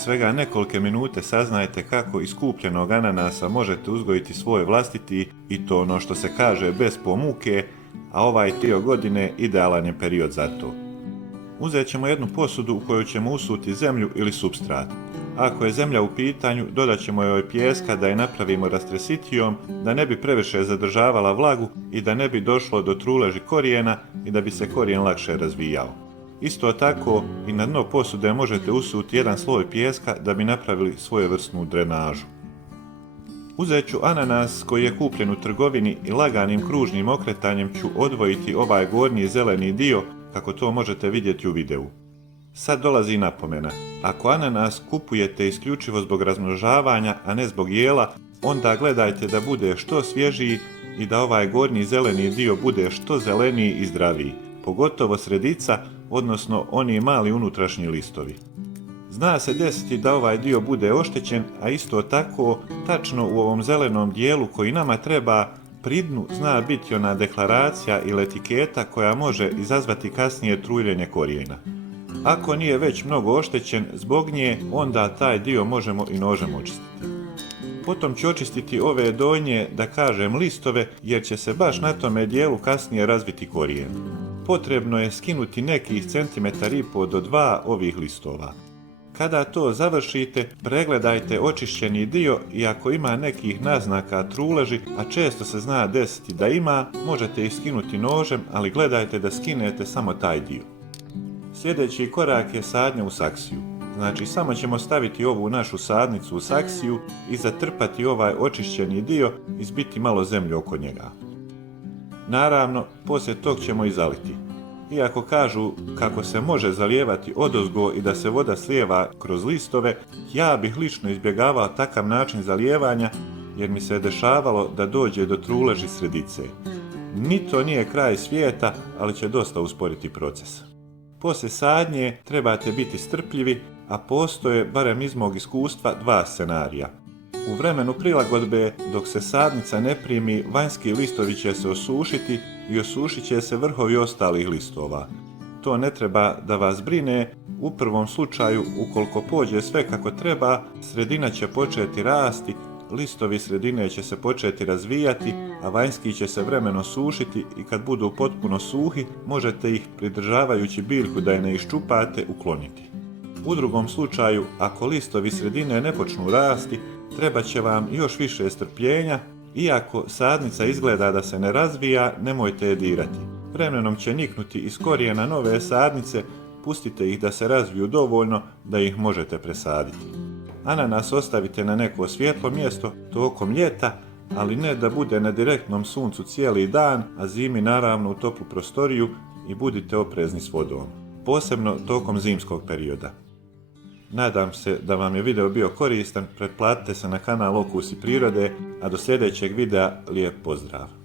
svega nekolike minute saznajete kako iz kupljenog ananasa možete uzgojiti svoj vlastiti i to ono što se kaže bez pomuke, a ovaj dio godine idealan je period za to. Uzet ćemo jednu posudu u kojoj ćemo usuti zemlju ili supstrat. Ako je zemlja u pitanju, dodat ćemo joj pijeska da je napravimo rastresitijom, da ne bi previše zadržavala vlagu i da ne bi došlo do truleži korijena i da bi se korijen lakše razvijao. Isto tako i na dno posude možete usuti jedan sloj pijeska da bi napravili svojevrsnu drenažu. Uzet ću ananas koji je kupljen u trgovini i laganim kružnim okretanjem ću odvojiti ovaj gornji zeleni dio kako to možete vidjeti u videu. Sad dolazi napomena. Ako ananas kupujete isključivo zbog razmnožavanja, a ne zbog jela, onda gledajte da bude što svježiji i da ovaj gornji zeleni dio bude što zeleniji i zdraviji, pogotovo sredica, odnosno oni mali unutrašnji listovi. Zna se desiti da ovaj dio bude oštećen, a isto tako, tačno u ovom zelenom dijelu koji nama treba, pri dnu zna biti ona deklaracija ili etiketa koja može izazvati kasnije truljenje korijena. Ako nije već mnogo oštećen zbog nje, onda taj dio možemo i nožem očistiti. Potom ću očistiti ove donje, da kažem listove, jer će se baš na tome dijelu kasnije razviti korijen. Potrebno je skinuti nekih centimetar i pol do 2 ovih listova. Kada to završite, pregledajte očišćeni dio i ako ima nekih naznaka truleži, a često se zna desiti da ima, možete ih skinuti nožem, ali gledajte da skinete samo taj dio. Sljedeći korak je sadnja u saksiju. Znači samo ćemo staviti ovu našu sadnicu u saksiju i zatrpati ovaj očišćeni dio i zbiti malo zemlje oko njega. Naravno, poslije tog ćemo i zaliti. Iako kažu kako se može zalijevati odozgo i da se voda slijeva kroz listove, ja bih lično izbjegavao takav način zalijevanja jer mi se dešavalo da dođe do truleži sredice. Ni to nije kraj svijeta, ali će dosta usporiti proces. Poslije sadnje trebate biti strpljivi, a postoje, barem iz mog iskustva, 2 scenarija. U vremenu prilagodbe, dok se sadnica ne primi, vanjski listovi će se osušiti i osušit će se vrhovi ostalih listova. To ne treba da vas brine, u prvom slučaju, ukoliko pođe sve kako treba, sredina će početi rasti, listovi sredine će se početi razvijati, a vanjski će se vremenom sušiti i kad budu potpuno suhi, možete ih, pridržavajući biljku da je ne iščupate, ukloniti. U drugom slučaju, ako listovi sredine ne počnu rasti, treba će vam još više strpljenja, iako sadnica izgleda da se ne razvija, nemojte je dirati. Vremenom će niknuti iz korijena nove sadnice, pustite ih da se razviju dovoljno da ih možete presaditi. Ananas ostavite na neko svjetlo mjesto tokom ljeta, ali ne da bude na direktnom suncu cijeli dan, a zimi naravno u toplu prostoriju i budite oprezni s vodom, posebno tokom zimskog perioda. Nadam se da vam je video bio koristan, pretplatite se na kanal Okusi prirode, a do sljedećeg videa lijep pozdrav!